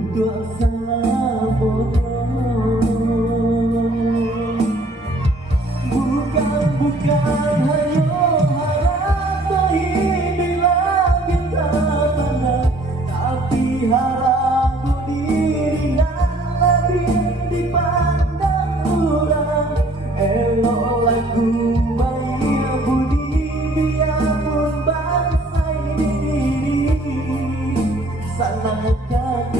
untuk sabono. Bukan hanya harap bila kita menang, tapi harap diri dan lebih dipandang orang. Elok lagu baik budi biarpun bangsa ini sanakan